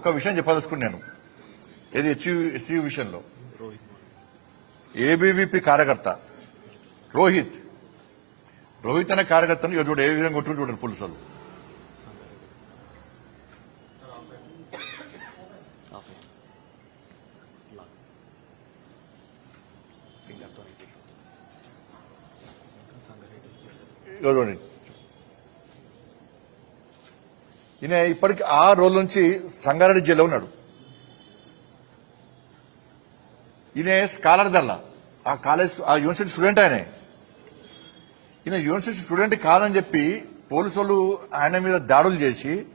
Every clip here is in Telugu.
ఒక విషయం చెప్పదలుచుకున్నాను. ఏది హెచ్యూ విషయంలో? ఏబీవీపీ కార్యకర్త రోహిత్. రోహిత్ అనే కార్యకర్తను చూడు ఏ విధంగా కొట్టు చూడండి పోలీసులు. చూడండి. ఈయన ఇప్పటికి ఆ రోజుల నుంచి సంగారెడ్డి జైల్లో ఉన్నాడు. ఈయన స్కాలర్ దళ్ళ ఆ కాలేజ్ ఆ యూనివర్సిటీ స్టూడెంట్ ఆయనే. ఈయన యూనివర్సిటీ స్టూడెంట్ కాదని చెప్పి పోలీసు వాళ్ళు ఆయన మీద దాడులు చేసి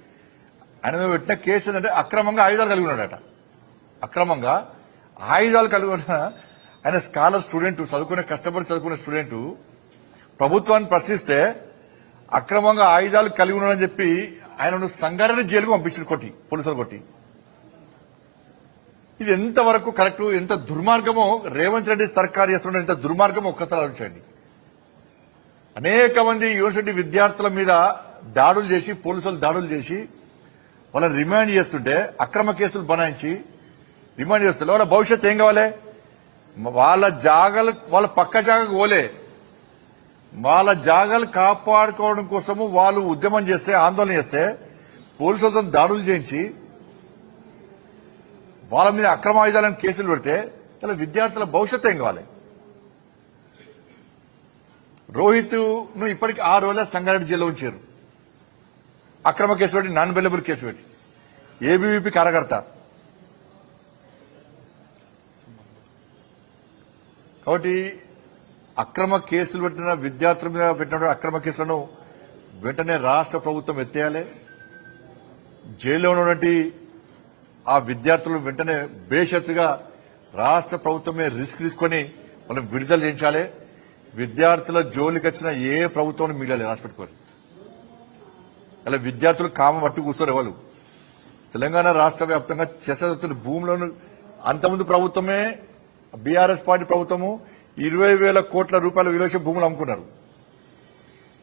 ఆయన మీద పెట్టిన కేసు ఏంటంటే అక్రమంగా ఆయుధాలు కలిగి ఉన్నాడట. అక్రమంగా ఆయుధాలు కలిగి ఉన్న ఆయన స్కాలర్ స్టూడెంట్ చదువుకునే కష్టపడి చదువుకునే స్టూడెంట్. ప్రభుత్వాన్ని ప్రశ్నిస్తే అక్రమంగా ఆయుధాలు కలిగి ఉన్నాడని చెప్పి ఆయనను సంగారెడ్డి జైలుకు పంపించారు కొట్టి పోలీసులు కొట్టి. ఇది ఎంతవరకు కరెక్ట్ ఎంత దుర్మార్గమో రేవంత్ రెడ్డి సర్కార్ చేస్తున్న ఎంత దుర్మార్గమో ఒక్కసారి ఆలోచించండి. అనేక మంది యూనివర్సిటీ విద్యార్థుల మీద దాడులు చేసి పోలీసులు దాడులు చేసి వాళ్ళని రిమాండ్ చేస్తుంటే అక్రమ కేసులు బనాయించి రిమాండ్ చేస్తుంటే వాళ్ళ భవిష్యత్ ఏం కావాలి? వాళ్ళ జాగలు వాళ్ళ పక్క జాగకు పోలే. వాళ్ళ జాగాలు కాపాడుకోవడం కోసము వాళ్ళు ఉద్యమం చేస్తే ఆందోళన చేస్తే పోలీసులతో దాడులు చేయించి వాళ్ళ మీద అక్రమ ఆయుధాలను కేసులు పెడితే ఇలా విద్యార్థుల భవిష్యత్తు ఏం కావాలి? రోహిత్ను ఇప్పటికి ఆరు రోజుల సంగారెడ్డి జైల్లో ఉంచారు. అక్రమ కేసు పెట్టి నాన్ బెల్లబుల్ కేసు పెట్టి. ఏబీవీపీ కార్యకర్త. కాబట్టి అక్రమ కేసులు పెట్టిన విద్యార్థుల మీద పెట్టిన అక్రమ కేసులను వెంటనే రాష్ట్ర ప్రభుత్వం ఎత్తేయాలి. జైల్లో ఉన్నటువంటి ఆ విద్యార్థులను వెంటనే బేషత్తుగా రాష్ట్ర ప్రభుత్వమే రిస్క్ తీసుకొని మనం విడుదల చేయించాలి. విద్యార్థుల జోలికి వచ్చిన ఏ ప్రభుత్వం మిగిలాలి రాసి పెట్టుకోవాలి. అలా విద్యార్థులు కామ పట్టు కూర్చోరు ఎవరు? తెలంగాణ రాష్ట్ర వ్యాప్తంగా చర్చ భూములను అంతకుముందు ప్రభుత్వమే బీఆర్ఎస్ పార్టీ ప్రభుత్వము ఇరవై వేల కోట్ల రూపాయల విలువ భూములు అమ్ముకున్నారు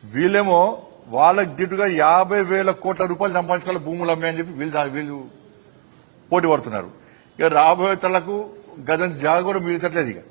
వీళ్ళేమో వాళ్ళకి దిట్టుగా యాభై వేల కోట్ల రూపాయలు సంపాదించుకోవాలి భూములు అమ్మాయని చెప్పి వీళ్ళు వీళ్ళు పోటీ పడుతున్నారు ఇక రాబోయే తలకు గదని జాగ కూడా మిగతట్లేదు ఇక